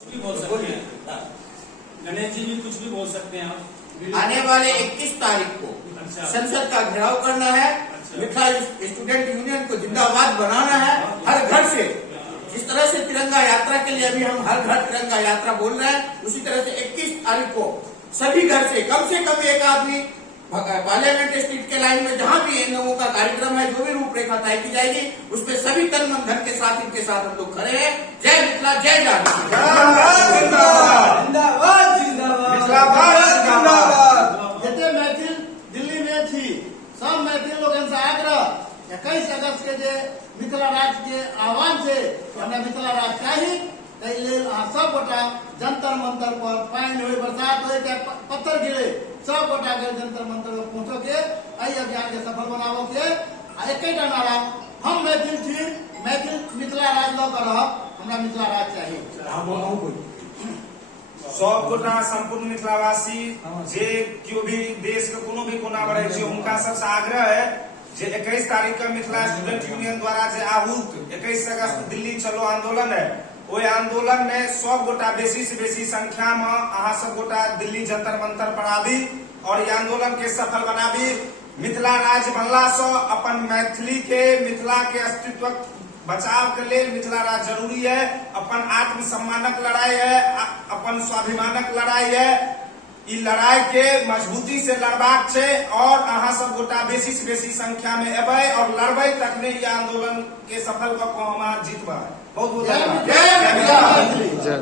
कुछ भी बोल सकते हैं, गणेश जी भी कुछ भी बोल सकते हैं आप। आने वाले 21 तारीख को अच्छा। संसद का घेराव करना है। अच्छा। मिथिला स्टूडेंट यूनियन को जिंदाबाद बनाना है हर घर से। जिस तरह से तिरंगा यात्रा के लिए अभी हम हर घर तिरंगा यात्रा बोल रहे हैं, उसी तरह से 21 तारीख को सभी घर से कम एक आदमी पार्लियामेंट स्ट्रीट के लाइन में जहां भी इन लोगों का कार्यक्रम है, जो भी रूपरेखा तय की जाएगी, उसमें सभी तन मन धन के साथ इनके साथ हम लोग खड़े हैं। जय मिथिला, जय जागृति। जते महफिल दिल्ली में थी, सब महफिल लोगन से आग्रह 21 अगस्त के जे मिथिला राज्य के आह्वान छे, हमरा मिथिला राज्य चाहिए, ताहि लेल अहाँ सब गोटा जंतर मंतर पर पानी हो, बरसात हो, चाहे पत्थर गिरे, सब गोटा के जंतर मंतर पर पहुंचो के एहि अभियान के सफल बनाबो के एकटा नारा हम मैथिल छी, मैथिल मिथिला राज्य लऽ कऽ रहब, हमरा मिथिला राज्य चाहिए। सब गोटा संपूर्ण मिथिलावासी जे क्यों भी देश के कोनो भी कोना बढ़े छै, उनका सबसे आग्रह है जे 21 तारीख के मिथिला स्टूडेंट यूनियन द्वारा जे आहूत 21 अगस्त दिल्ली चलो आंदोलन है, ओहि आंदोलन में सब गोटा बेसी से बेसी संख्या में अहाँ सब गोटा दिल्ली जंतर मंतर पर आबी और ये आंदोलन के सफल बनाबी। मिथिला राज्य बनला से अपन मैथिली के, मिथिला के अस्तित्व बचाव के लिए मिथिला राज्य जरूरी है। अपन आत्मसम्मानक लड़ाई है, अपन स्वाभिमानक लड़ाई है। ई लड़ाई के मजबूती से लड़बाक छै और अहाँ सब गोटा बेसी से बेसी संख्या में एबै और लड़बै, तखने ई आंदोलन के सफल कऽ कऽ हम जीतबै। बहुत बहुत धन्यवाद। जय मिथिला।